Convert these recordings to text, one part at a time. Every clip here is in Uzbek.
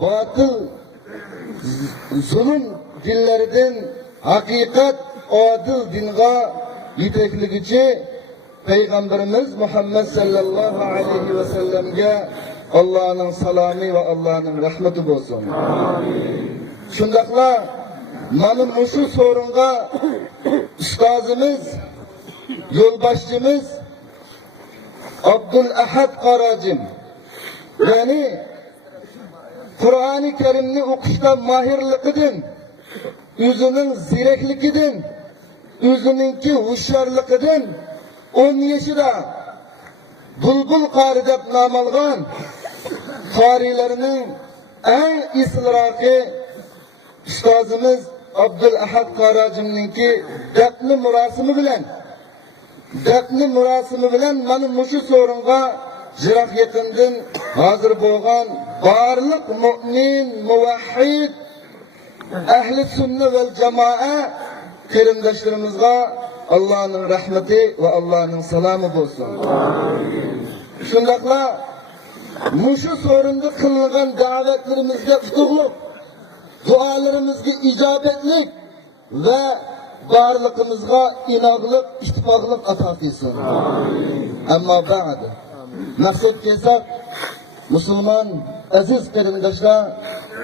batıl, zulüm dinlerinden hakikat, adil dinga yetekligiçi Peygamberimiz Muhammed sallallahu aleyhi ve sellem'ge Allah'ın salamı ve Allah'ın rahmeti olsun. Amin. Şundakla manın şu sorunga ustazımız, yolbaşçımız Abdülahad Karacım, yani Kur'an-ı Kerim'ni okuşta mahirlikidir, yüzünün zireklikidir, yüzününki huşyarlikidir, 10 yaşında bulbul qari deb nom olgan qarilarning eng isilroqi ustozimiz Abdülahad Karacımninki dafni murosimi bilan mana mushu sorunga jiroq yaqindan hozir bo'lgan barliq mu'min, muvahhid, ahli sunna ve jamoa qarindoshlarımızga Allah'ın rahmeti ve Allah'ın salamı olsun. Şundakla muşu sorunda kılıngan davetlerimizde tutukluk, dualarımızda icabetlik ve varlığımızga inanlık, ittifaklık ata kılsın. Ama ba'd, maksat kesak, Müslüman, aziz qarindoshlar,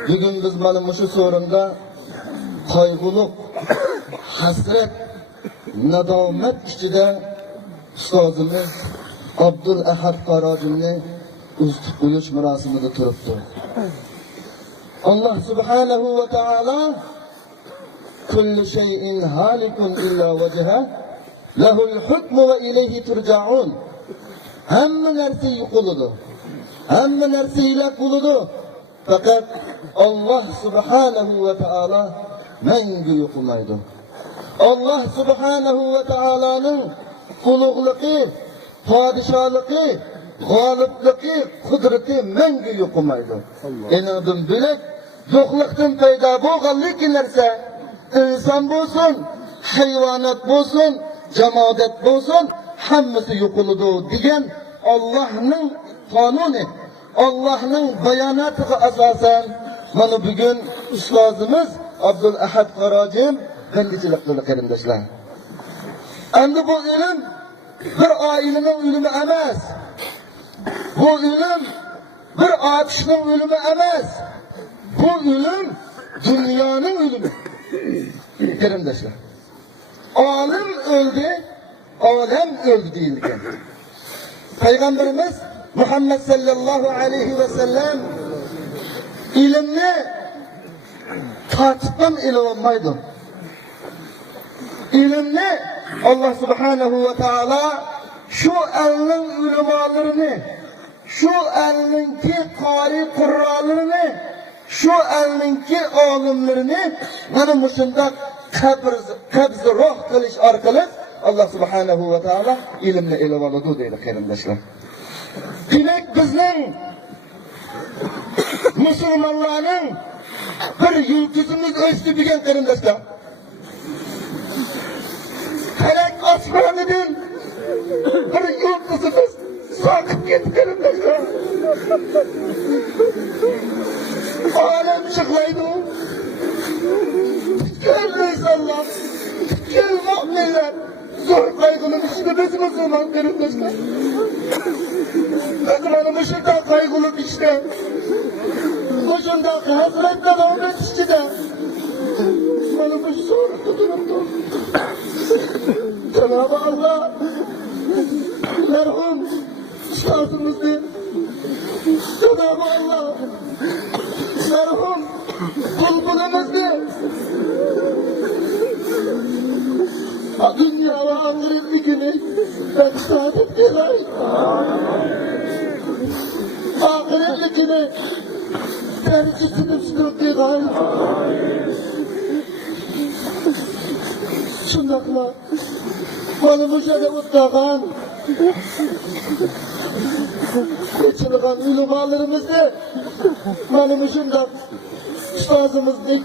bugün biz mana muşu sorunda kaygılık, hasret, nadomat ichida ustozimiz Abdülahad Karacımni uztib qo'yish marosimida turibdi. Allah subhanahu ve taala kullu şeyin halikun illa vajha lahul hukmu ve ileyhi turja'un. Hamma narsa yo'qoladi. Hamma narsa ilaq bo'ladi. Fakat Allah subhanahu ve taala mangu yo'qolmaydi. Allah subhanahu ve taala'nın ulug'ligi, podisholiqi, g'olibligi, qudrati mangu yo'qolmaydi. Enadan bilak yo'qlikdan paydo bo'lgan lekin narsa inson bo'lsin, hayvonot bo'lsin, jamoat bo'lsin, hammasi yo'qoladi degan Allohning qonuni, Allohning bayonotiga asosan mana bugun ustozimiz Abdülahad Karacım bendichilik qildi qarindoshlar. Endi bu ilim bir ailenin ölümü emas. Bu ilim bir atışning ölümü emas. Bu ilim dünyanın ölümü. Qarindoshlar. Alim öldü, alem öldü deyilgan. Peygamberimiz Muhammed sallallahu aleyhi ve sellem ilimni tatipdan ilolmaydı. İlimni Allah subhanahu ve taala şu elinin ulemalarını, şu elininki qari qurralarını, şu elininki olimlerini mana mushunda qabz ruh qilish orqali Allah subhanahu ve taala ilimni ilib oladi deydi qarindoshlar. Demek bizning musulmonlarning bir yultuzimiz o'sdi degan qarindoshlar. Felek osmonidan bir yultuzimiz soqib ketganimizda olam chiqlaydi. Kull insonlar, kull mu'minlar zo'r qayg'uni ichida biz musulmon qarindoshlar. Mana shunday qayg'uli ichda, shunday hasratda davom ichida mana bu so'rida turibdi. Cenab-ı Allah merhum ustozimizni, Cenab-ı Allah merhum bulbulimizni dünya ve ahiretlikini beksadet eder. Ahiretlikini tercihsini eder. Şundakla bana bu şeyde mutlaka geçirgan ulemalarımızda bana bu şundak ustazımızın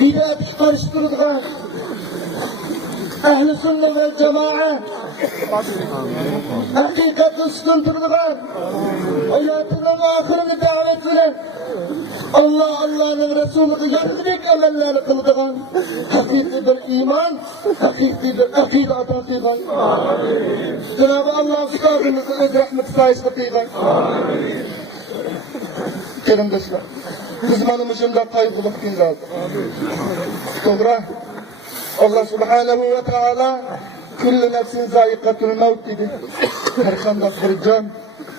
bidat karıştırdıgan ehli sünnet ve cemaat hakikatli üstün turduğun hayatının ahirini davet Allah'ın Resulü'nü yargıdaki amelleri kıldıgan, hakiki bir iman, hakiki bir akide ata kıygan. Cenab-ı Allah üstadımızı öz rahmeti sayesinde kıygan. Kerimdeşler, biz manımızda kaygılık gün aldık. Sonra Allah Subhanahu ve Teala kullu nefsin zayikatul mevt dedi. Her kandak bir can,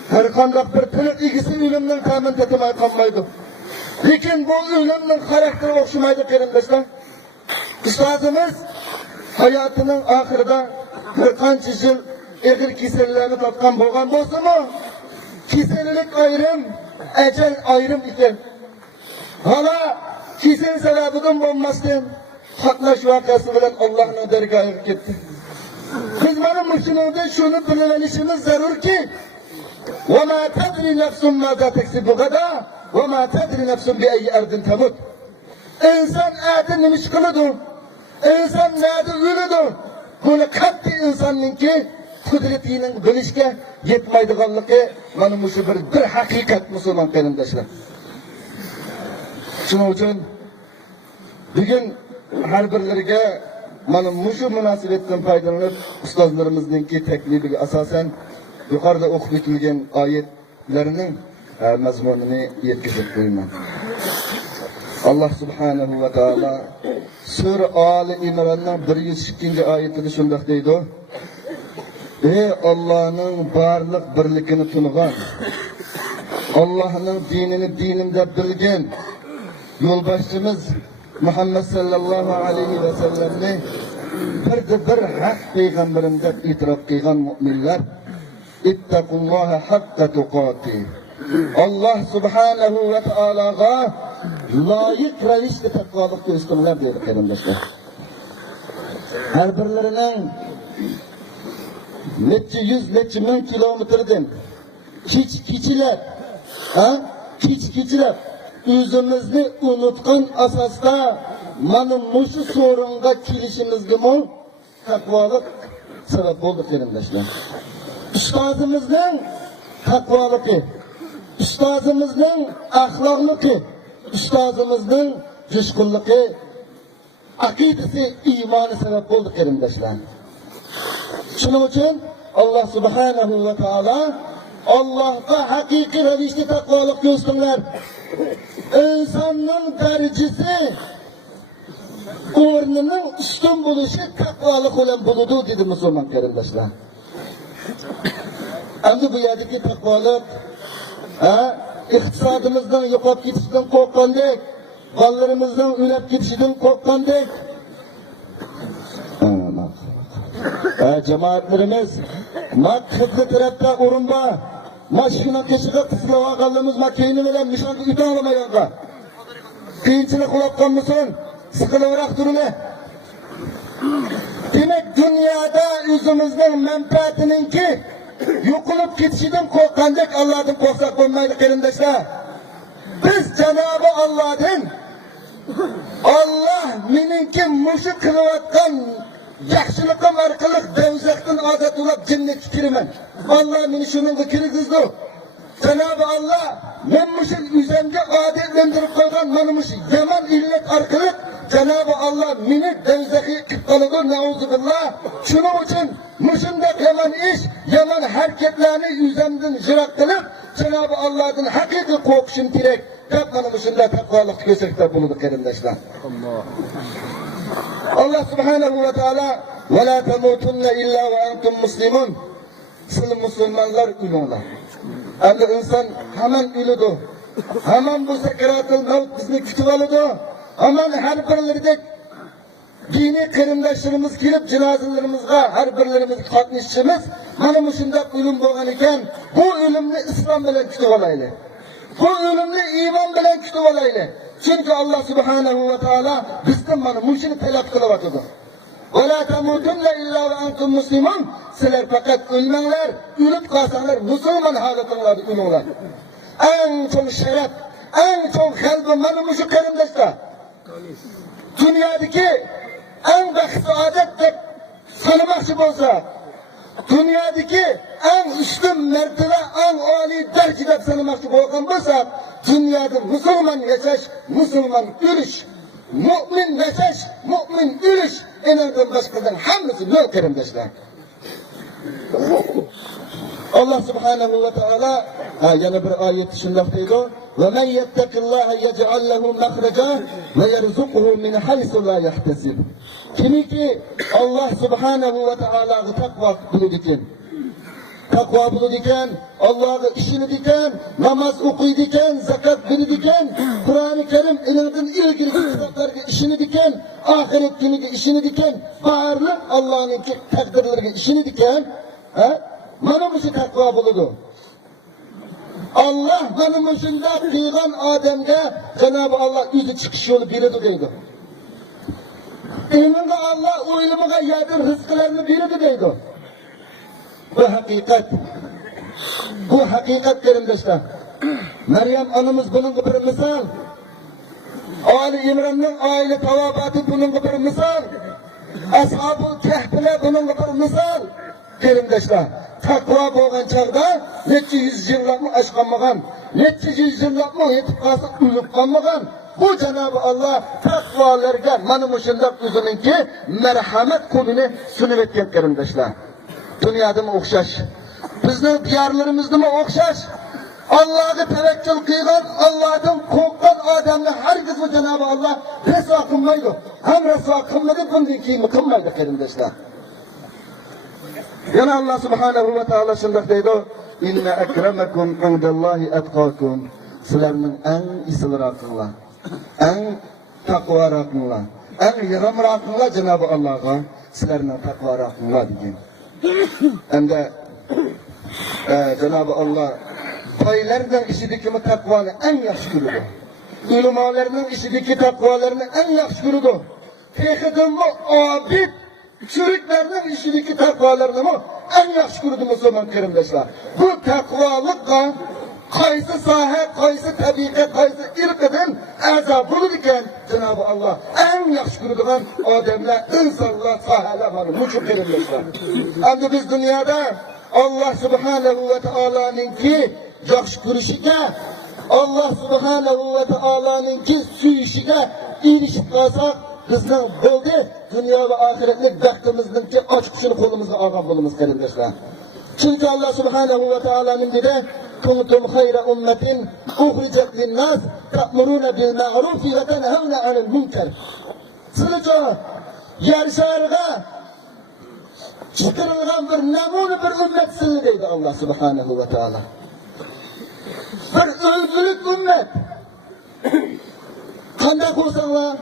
her kandak bir tırık ilgisi ölümden temin etmeye kalmaydı. Lekin bu ölümün karakteri okşamaydı kerimdeşler. Üstadımız hayatının ahirde bir kança yıl egir kesellerini tatkan bolgan bolsa mı? Kesellik ayrım, ecel ayrım iken. Hala kesel sebebiden olmasın. Katlaş vakası bilen Allah'ın dergahına gitti. Biz benim müşkülümde şunu bilinişimiz zarur ki وَمَا تَدْرِ نَفْسٌ مَاذَا تَكْسِبُ غَدًا وَمَا تَدْرِ نَفْسٌ بِأَيِّ اَرْضٍ تَمُتْ. İnsan erdin nemiş kılıdır, insan nerede ölüdür. Bunu katli insanın ki kudretinin bilişke yetmeydiğanlığı benim bir hakikat Müslüman kelimdeşler. Şunun için bugün her birlerine benim şu münasebetten faydalanıp ustazlarımızdaki teklifiga asasen yukarıda okup bitilgen ayetlerinin mazmununu yetkizip koyman. Allah Subhanahu ve Teala Sure Ali İmran'ın 102. ayetinde şundak deydi. Ey Allah'ın barlık birlikini tunugan, Allah'ın dinini dinimde bilgen yolbaşçımız Muhammed sallallahu aleyhi ve sellem'ni bir hak peygamberimde itiraf kıygan müminler İttakullaha hakka tukati. Allah Subhanahu ve Teala'ga layık ravişte takvalık göstermeler diyor kerimdeşler. Her birlerinin neçe yüz, neçe bin kilometreden keçiler özümüzni unutkan asasda manın muşu sorunga kilişimizge mol takvalık sebep oldu kerimdeşler. Üstazımızın takvalıkı, üstazımızın ahlaklıkı, üstazımızın coşkunluğu, akidesi, imanı sebep oldu kerimdeşler. Şunun için Allah Subhanahu ve Teala Allah'a hakiki ravişte takvalık gösterler. İnsanın derecesi ornunun üstün buluşu takvalık olan buludu dedi Müslüman kerimdeşler. Endi bu yerdeki takvalık iktisadımızdan yo'qolib ketishdan qo'rqqandek, bolalarımızdan o'lib ketishdan qo'rqqandek. Cemaatlerimiz maktabda tarafta o'rinba mashina keshiga qisilib olganligimiz makini bilan nishonga o'ta olmaganqa. Qiyinchilik qilayotganmisan, siqilibroq turini. Demak dunyoda o'zimizning manfaatiningki yo'qolib ketishidan qo'rqqandek Allohdan qo'rqsak bo'lmaydi qarindoshlar. Biz Cenab-ı Allah'dan Allah meningki mushu qilayotgan yaxshiliqim orqali dovzaxdan ozod bo'lib jannatga kiraman. Allah meni shunga kirgizdi. Cenab-ı Allah men mushu o'zimga odatlantirib qo'ygan mana mushu yomon illat orqali Cenab-ı Allah meni dovzaxga kirib qoladi. Nauzubillah. Shuning uchun mushunday yomon ish, yomon harakatlarni o'zimdan yiroq qilib, Cenab-ı Allah'dan haqiqiy qo'rqishim kerak. Deb mana shunday taqvolik ko'rsakda bo'ladi qarindoshlar. Allah Subhanahu ve Teala ve la temutunne illa ve entum muslimun. Siz Müslümanlar ölüyorlar. Endi insan hemen ölüdü. Hemen bu sekeratul mevt bizni kütüp alıdı. Hemen her birlerindek dini qarindoshlarimiz kelib jinozalarimizga har birlarimiz qatnashishimiz mana bu shunday o'lim bo'lgan ekan. Bu o'limni islom bilan kutib olaylik. Bu o'limni iymon bilan kutib olaylik. Çünkü Allah Subhanahu ve Teala bizden bana muşunu talep kılavatıdır. وَلَا تَمُوتُنَّ اِلَّا وَاَنْتُمْ مُسْلِمُونَ. Sizler fakat ölmenler, ölüp kalsanlar, Müslüman halatınlarda ölürler. En çok şeref, en çok kalbim bana muşu karimdeşler. Dünyadaki en büyük saadet de sanımakçı olsa, Dünyadaki en üstün mertebe, en âli derecede sanılmakta olgan bolsa, dünyada Müslüman yaşaş, Müslüman ürüş, mümin yaşaş, mümin ürüş, enelden başkadan hamısı nol kerimdeşler. Allah subhanahu ve taala yana bir ayet şundaq deydi: "Ve men yettaqillaha yec'al lehu mahraca ve yerzuquhu min haythu la yahtasib." Kimiki Allah subhanahu ve taalaga takva qiladigan, takva qiladigan, Allah'a işini diken, namaz okuydiken, zakat veridiken, Kur'an-ı Kerim ilgin ilgili kitaplarga işini diken, ahiret günüge işini diken, barlı Allah'ın takdirlerine işini diken, mana bu takva buludu. Allah benim başında kıygan Adem'e Cenab-ı Allah yüzü çıkış yolu biridi deydi. İlminde Allah o ilmine yedir rızkılarını biridi deydi. Bu hakikat. Bu hakikat kerimdeşler. Meryem anamız bunun bir misal. Ali İmran'ın aile tavabatı bunun bir misal. Ashab-ı Kehf'le bunun bir misal. Kerimdeşler. Takva bo'lgan chaqda necha yuz yillarni oshqanmagan, necha yuz yillarni yetib qolsa ulib qolmagan. Bu Cenab-ı Allah takvalarga mana shunday o'zininki marhamat qo'lini sunib etgan qarindoshlar. Dunyoda o'xshash, bizning diyorlarimizda o'xshash. Allohga tavakkul qilgan, Allohdan qo'rqqan odamni hargiz bu Cenab-ı Allah raso qilmaydi. Ham raso qilmadi, bundan keyin qilmaydi qarindoshlar. Yana Allah subhanahu ve taala shunday deydi: "Inna akramakum indallahi atqakum." Sizlarning eng isliraqinglar, eng taqvoraqinglar, eng yig'imraqinglar Cenab-ı Allah'a sizlarning taqvoraqinglar degan. Endi Cenab-ı Allah toylardan ishidagi taqvoni eng yaxshi ko'radi. Ulamolarning ishidagi taqvolarni eng yaxshi ko'radi. Texidimmi obid çürüklerinin işideki takvalarını mı en yaxshi ko'rdi Müslüman qarindoshlar. Bu takvalıkka qaysi saha, qaysi tabiqat, qaysi irqidan a'zo bo'ladi ekan Cenab-ı Allah en yaxshi ko'radigan odamlar, insonlar, sahalar mana bu qarindoshlar. Endi biz dunyoda Allah subhanahu ve taolaninki yaxshi ko'rishiga, Allah subhanahu ve taolaninki suyishiga erishib qolsak, bizning bo'ldi dunyo va oxiratlik baxtimizningki ochiqishini qo'limizga olgan bo'lamiz qarindoshlar. Chunki Allah subhanahu va taolaning dedi: "Kuntum khayra ummatin ukhrijat lin-nas ta'muruna bil ma'ruf va tanhauna 'anil munkar." Sizlar yer shariga chiqarilgan bir namuna bir ummat sizlar deydi Allah subhanahu va taolo. Bir o'lgulik ummat. Qanday qilsanglar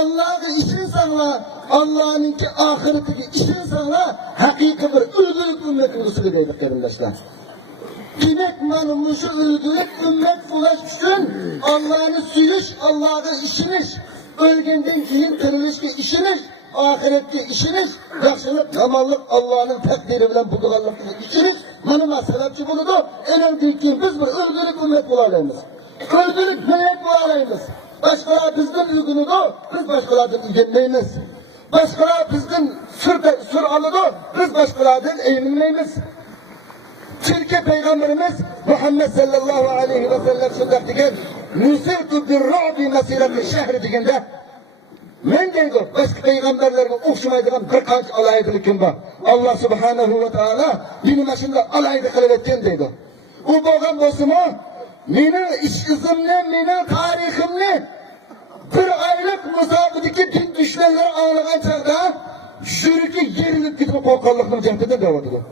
Allah'ı işinsanlar, Allah'ınki ahiretiki işinsanlar, hakiki bir ülgülük ümmet ulusunu deydik qarindoshlar. Demek mana şu ülgülük ümmet ulaş üçün Allah'ını suyuş, Allah'ı işiniş, ölgenden keyin tirilishga işiniş, ahiretki işiniş, yaxshilik, yomonlik Allah'ın takdiri bilan bulduğanlıkla işiniş, mana sebepçi buludu. Önemli ki biz bir ülgülük ümmet bulalıyız. Ülgülük millet bulalıyız. Başkalar bizden ülgünüdü, biz başkalardan ilgilenmeyiz. Başkalar bizden sür alıdı, biz başkalardan eğilmeyiz. Çünkü Peygamberimiz Muhammed sallallahu aleyhi ve sellem şundak degen, "Nusirtu bir-ru'bi mesireti şehri" degende, men deydi, başka peygamberlerine o'xshamaydigan bir qancha alaydiligim bor. Allah subhanahu ve taala meni mana shunday alaydi qilib etgan deydi. U bo'lgan bo'lsa-mu, mening ish izimni, mening tariximni bir aylık musabideki din düşmanları ağlayan çağda şüriki yerilip gidip korkanlıkını cehdede devam ediyor.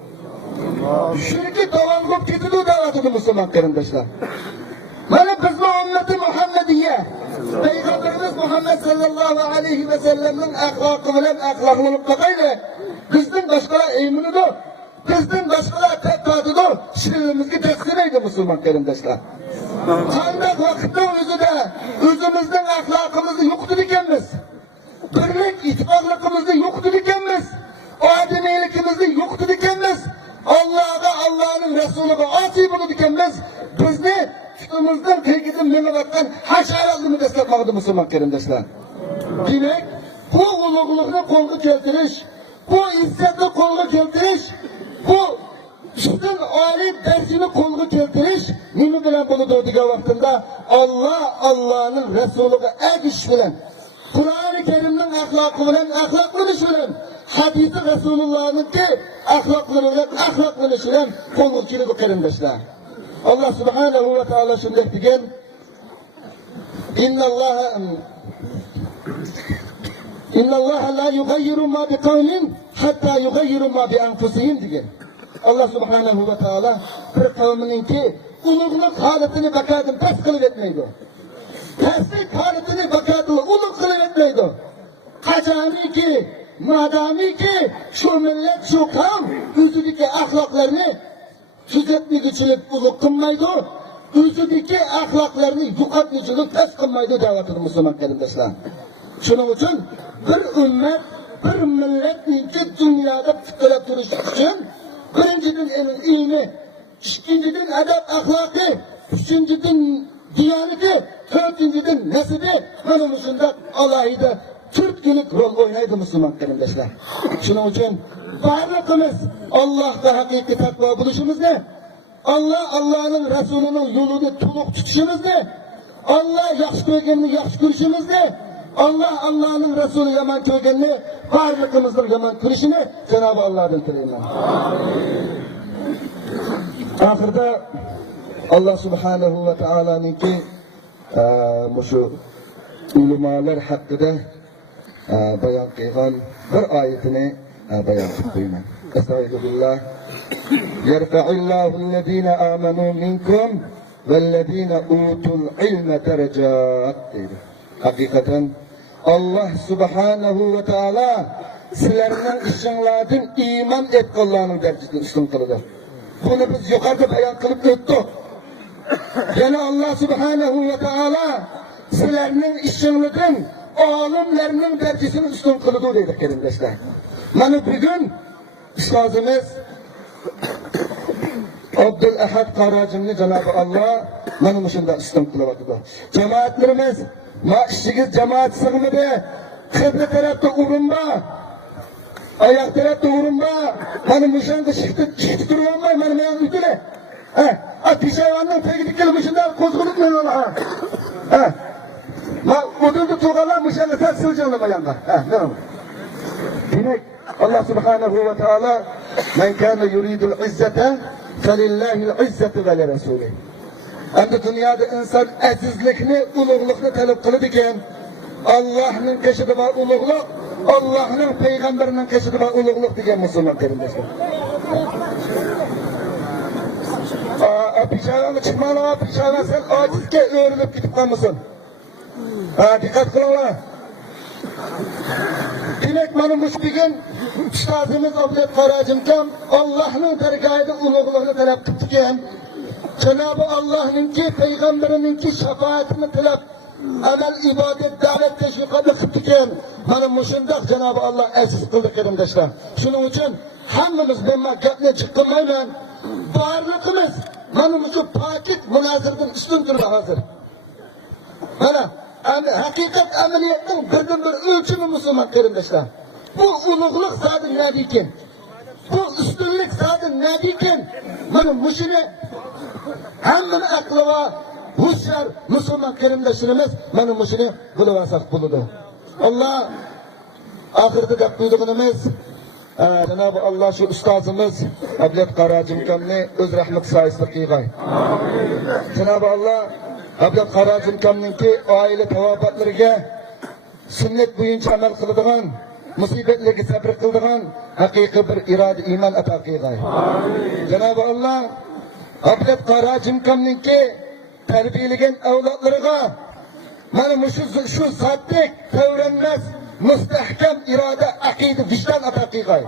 Şüriki davanlık gidip devam ediyor Müslüman qarindoshlar. Mana bizning ümmeti Muhammediye, Peygamberimiz Muhammed sallallahu aleyhi ve sellem'nin ahlakı bilen ahlaklanıp bakayla bizden başkalar eğiminidir, bizden başkalar tekkadıdır, şirinimizki teslimeydi Müslüman qarindoshlar. Qanday vaqtning o'zida o'zimizning axloqimizni yo'qotib ekanmiz. Birlik ittifoqligimizni yo'qotib ekanmiz. Odamiyligimizni yo'qotib ekanmiz. Allohga, Allohning rasuliga osiy bo'lib ekanmiz. Bizni tutumizdan tegidan minayotgan hasharotni dastlabmoqda Müslüman qarindoshlar. Demak, bu ulug'likni qo'lga keltirish, bu izzatni qo'lga keltirish, Bu üstün âli dersini kolgu keltiriş, nimi bilen bunu doğduğu vaktinde Allah'ın Resulü'ne ergiş bilen, Kur'an-ı Kerim'in ahlakı bilen, ahlaklanış bilen, hadisi Resulullah'ın ki ahlaklanış bilen kolgu keltiriş kerimdeşler. Allah subhanahu ve ta'ala şimdi diyen, İnna Allah la yugayyiru ma bi kavmin hatta yugayyiru ma bi enfusihim diyen. Allah subhanahu ve ta'ala bir kavminin ki ulugluk haletini bakadın pes kılıp etmeydi. Peslik haletini bakadın uluk kılıp etmeydi. Kacani ki, madami ki şu millet şu kavm üzüdeki ahlaklarını gözetmeyicilik uluk kılmaydı. Üzüdeki ahlaklarını yukartmıcılık pes kılmaydı davatını Müslüman kelimdeşler. Şunun için bir ümmet, bir milletninki dünyada fıkıra duruş için birinciden ilmi, ikinciden edep ahlakı, üçünceden diyaneti, dördünceden nesibi, hanımızında Allah'ı Türkçülük rol oynaydı Müslüman kelimdeşler. Şunun için varlığımız Allah'ta hakiki takva buluşumuz ne? Allah'ın Resulü'nün yolunu tuluk tutuşumuz ne? Allah yaxşı koygenini yaxşı görüşümüz ne? Allah'ın Resulü yaman koygenini varlığımızın yaman kırışını Cenab-ı Allah'dan tileyim ben. Ahirde Allah subhanahu ve ta'ala'nın ki şu ulamalar hakkında bayan kıygan bir ayetini bayan tutuyum. Estağfirullah. Yerfa'illahü'llezine amenu minkum vellezine utul ilme derecat dedi. Hakikaten Allah subhanahu ve ta'ala sizlerden işinlerden iman etkilerinin derecesini üstün kılıdır. Bunu biz yukarıda bayan kılıp öttük. Yani Allah subhanahu ve ta'ala sizlerden işinlerden alimlerinin derecesini üstün kılıdır dedik kelimdeşler. Bana bir gün üstazımız Abdülahad Karacimli Cenab-ı Allah benim işimde üstün kılıvatıdır. Cemaatlerimiz işçigiz cemaat sığmadı. Kıbla tarafta urunma. Ayak tarafta urunma. Benim işimde çıktı durulmay. Benim ayağım ütüle. Pişayvanın peki gelmişinde kozguluk mu yola? Odurdu tuğalar müşahede sen sığacağını bayanda. Ne olur? Demek Allah subhanahu ve ta'ala men kâne yuridul izzete felillahil izzeti ve le resulih. Hem de dünyada insan azizlikni, uluğlukni talep kılıdiken Allah'ın keşidi var uluğluk, Allah'ın peygamberinin keşidi var uluğluk diyen Müslüman kelimesi. Pişalanı çıkmalı, pişalan sen acizke öğrenip gidip kalmasın. Dikkat kılınlar. Demek benim müşbigin üstazımız Abdülhamid Karacim'den Allah'ın dergahide uluğluğunu talep tuttukken Cenab-ı Allah'ınki, Peygamberininki şefaatini talep amel, ibadet, davet, teşvikatını tuttukken benim müşindak Cenab-ı Allah aziz kıldık edimdeşler. Şunun için hangimiz bu makkatine çıkılmayla varlığımız benim için pakit münazırdır, üstündür ve hazır. Hakikat ameliyatın birden bir ölçümü Müslüman kerimdeşler. Bu uluğluk zaten ne diken? Bu üstünlük zaten ne diken? Benim müşine hemen aklıva huşyar Müslüman kerimdeşlerimiz benim müşine buluvasak buludu. Allah ahirde duyduğunuz Cenab-ı Allah şu ustazımız Abdülhamid Karacim'ni öz rahmet sayesinde kıygay. Cenab-ı Allah Abdülhamid Karacim'ninki aile tavabatlarına sünnet boyunca amel kıldığın, musibetlerine sabır kıldığın hakiki bir irade iman ata kıygay. Cenab-ı Allah Abdülhamid Karacim'ninki terbiyeligen evlatlarına mana şu saatlik öğrenmez müstehkem irade, akide, vicdan ata kıygay.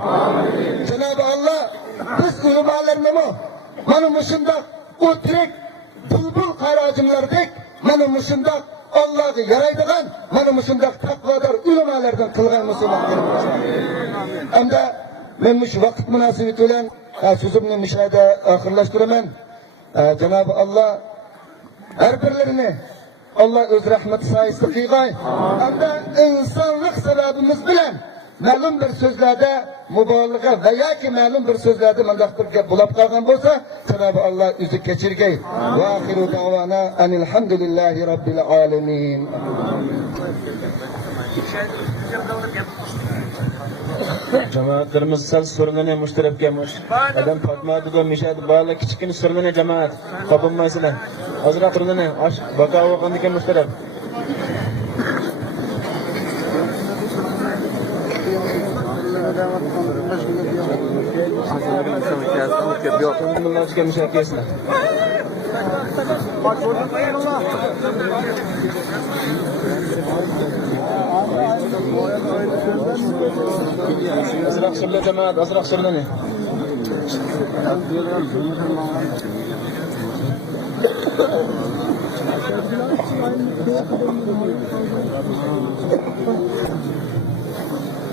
Cenab-ı Allah biz ulamalarını mı mana muşundak oturik bulbul karacimlerdik mana muşundak Allah'ı yaraydıgan mana muşundak takvadar ulamalardan kılgan Müslümanlar. Hem de ben muş vakit münasebeti bilen sözümle müşahede ahırlaştıraman. Cenab-ı Allah her birlerini Allah öz rahmeti sayesinde kıygay. Hem de insanlık sebebimiz bilen ma'lum bir so'zlarda mubolag'a va yoki ma'lum bir so'zlarda mundaq bir gap bo'lib qolgan bo'lsa, Cenab-ı Allah o'zi kechirgay. Va axiru davana alhamdulillahi robbil alamin. Cemaatlerimiz sal sorunlarına müşterek gelmiş. Adam Fatma Adıgö Mişadı bağlı küçükünü sorunlarına cemaat. Kapınmayısıyla. Azra sorunlarına aş baka vakandıke müşterek. Bunlar çıkan müşterek gelsinler. Azrak sürüle cemaat, azrak sürüle ne?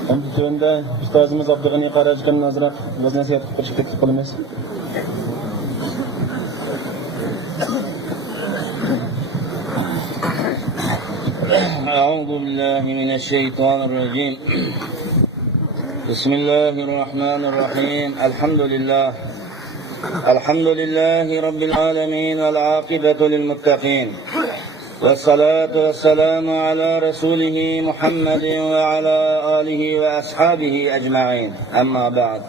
Hem tütüğünde üstazımız Abdülgani Karacıkan'ın azrak göz nasihat kırışık kılımız. أعوذ بالله من الشيطان الرجيم بسم الله الرحمن الرحيم الحمد لله رب العالمين والعاقبة للمتقين والصلاة والسلام على رسوله محمد وعلى آله وأصحابه أجمعين أما بعد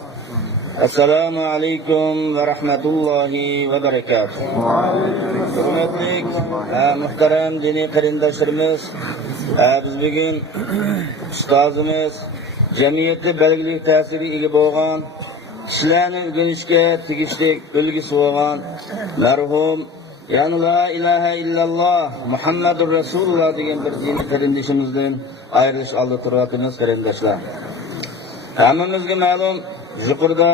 السلام عليكم ورحمة الله وبركاته Hürmetlik, muhterem dini qarindoshlarimiz, biz bugün ustozimiz jamiyatda belgili ta'siri ega bo'lgan, kishilarni o'rganishga tegishli ulgisi bo'lgan marhum, ya'ni la ilaha illalloh Muhammadur Rasululloh degan bir diniy qarindishimizdan ayrilish oldi turayotimiz qarindoshlar. Hammamizga ma'lum, yuqorida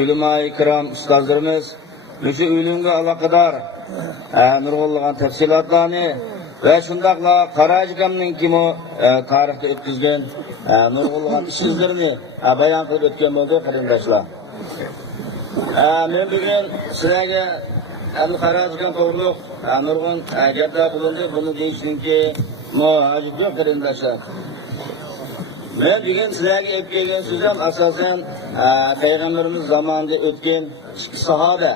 ulamo-i ikrom ustozlarimiz Müze ölümge alakadar nurg'unlagan tafsilotlarni ve shundaqla Qarajıkamning kim o tarixda o'tkazgan nurg'unlagan ishlarni bayon qilib o'tgan bo'ldi qarindoshlar. Men bugun sizlarga Qarajıkam to'g'riliq nurg'un gaplar bo'ldi. Buni deyishninki hojat yo'q qarindoshlar. Men bugun sizlarga aytib kelgan so'zim asosan payg'ambarimiz zamonida o'tgan ikki sahoba,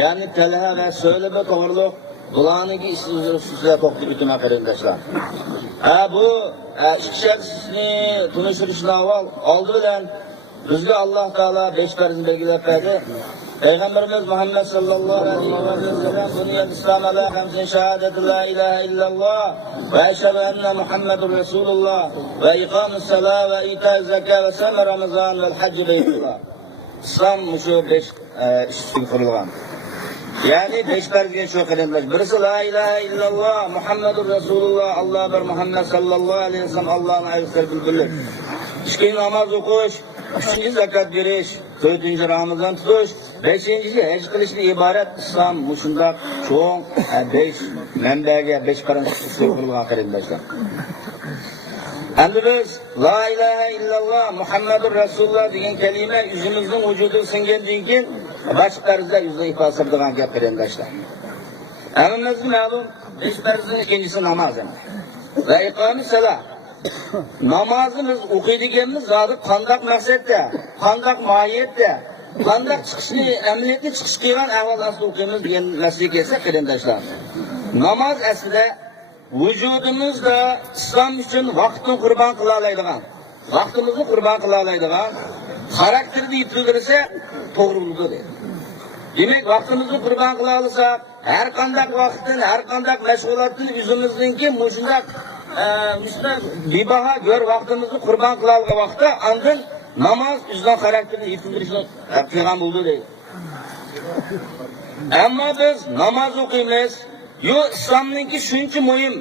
yani Talha ve Söylebe to'g'riliq bularniki sizlarga to'xtalib o'taman qarindoshlar. Bu ikki shaxsni tunishtirishdan avval oldidan bizga Alloh taolo 5 farzni belgilab berdi. Peygamberimiz Muhammed sallallahu aleyhi ve sellem buniyel İslam ala hamsin şehadeti la ilahe illallah ve eşhedü enne Muhammedur Resulullah ve ikamus salah ve ita zeka ve seme Ramazan ve hacı beytullah. İslam şu 5 işin kurulgan. Yani 5 farzga şu qarindosh. Birisi la ilahe illallah Muhammedur Resulullah, Allah bir Muhammed sallallahu aleyhi ve sellem Allah'ın ayıqları bildirlik. İki namaz okuş, 3. zakat veriş, 4. Ramazan tutuş, 5. hec qilishni iborat İslam mushundaq cho'ng 5 manbaga 5 qarindosh qurilgan qarindoshlar. Endi biz la ilahe illallah Muhammedur Resulullah degan kalima yüzümüzün vücudu singandan keyin boshqa tarzda yuzda ifoda qiladigan gap qarindoshlar. Hammamizga ma'lum 5 farzning ikkinchisi namoz. Va iqomis salah. Namazımız o'qiydiganimiz zodi qandoq maqsadda, qandoq mohiyatda, qandoq chiqishni, amaliyotga chiqish qilgan ahvol asli o'qiymiz degan masalaga kelsak qarindoshlar. Namoz aslida vücudumuzda İslam uchun vaqtni qurbon qila oladigan, vaqtimizni qurbon qila oladigan xarakterni yetildirsa to'g'ri bo'ladi. Demak, vaqtimizni qurbon qila olsak, har qanday vaqtdan, har qanday mashg'ulotdan o'zimizningki mushundaq bibaha gör vaqtimizni qurbon qila olgan vaqtda andin namoz o'zining xarakterini yetildirishni qilgan bo'ldi deydi. Ammo biz namoz o'qiymiz, yo islomningki shuncha muhim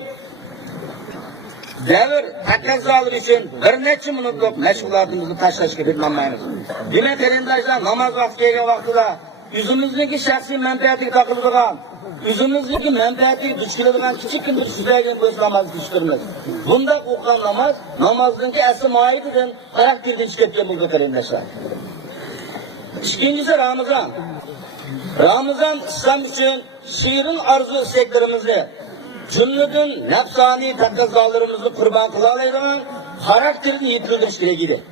davr taqozolar uchun bir necha minutlik mashg'ulotimizni tashlashga kirmaymiz. Demak, qarindoshlar, namoz vaqti kelgan vaqtida o'zimizningki shaxsiy manfaatiga taqiladigan, o'zimizningki manfaatiga duch keladigan kichikina so'zlarga biz namoz kechiramiz. Bunda o'qigan namoz namozningki asli mohiyatidan xarakterdan chiqib ketgan bo'ldi qarindoshlar. Ikkinchisi Ramazon. Ramazon islom uchun shirin arzu istaklarimizni, jumladan nafsoniy taqozolarimizni qurbon qila oladigan karakterini yitildiriş gerekli.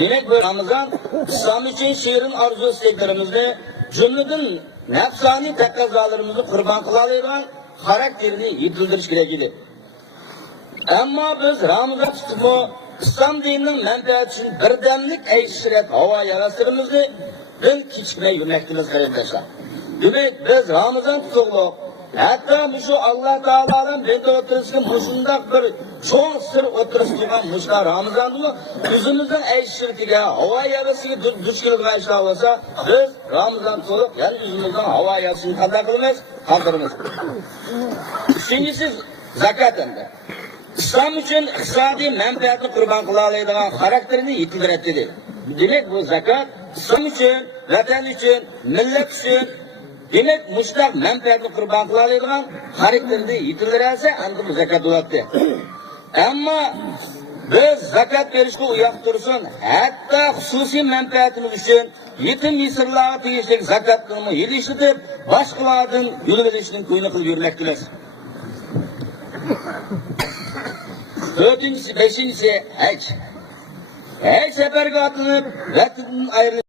Demek bu Ramazan, İslam için şiirin arzu isteklerimizde cümleden nefsani tekazalarımızı kurban kılalayılan karakterini yitildiriş gerekli. Ama biz Ramazan tutumu İslam dininin menfaati için birdemlik eşiret hava yarasırımızı bir kiçkine yürümektiniz kardeşler. Demek biz Ramazan tutumu hatta şu Allah Teala'nın bende otururken hoşundak bir çok sır otururken muşta Ramazan'ı yüzümüzün eşiretiyle hava yarasıyla düşkülüğüne işler olsa biz Ramazan tutup yani yüzümüzden hava yarasını kaldırırız. Üçüncüsü zakat emri. İslam için iqtisadi menfaatni kurban kılalaydigan karakterini yitildiretdi. Demek bu zakat İslam için, vatan için, millet için demek muştaq menfaatni kurban kılalaydigan karakterini yitildirse anda bu zakat bo'ladi. Ama biz zakat verishga uyoq tursin, hatta xususiy menfaatimiz uchun yetim yesirlarga tegishli zakatni yilishitib, boshqalardan yulverishning ko'yini qilib yurmoqdamiz. Dördüncüsü, beşincisi hac. Hac seferge atılıp vatandan ayrılıp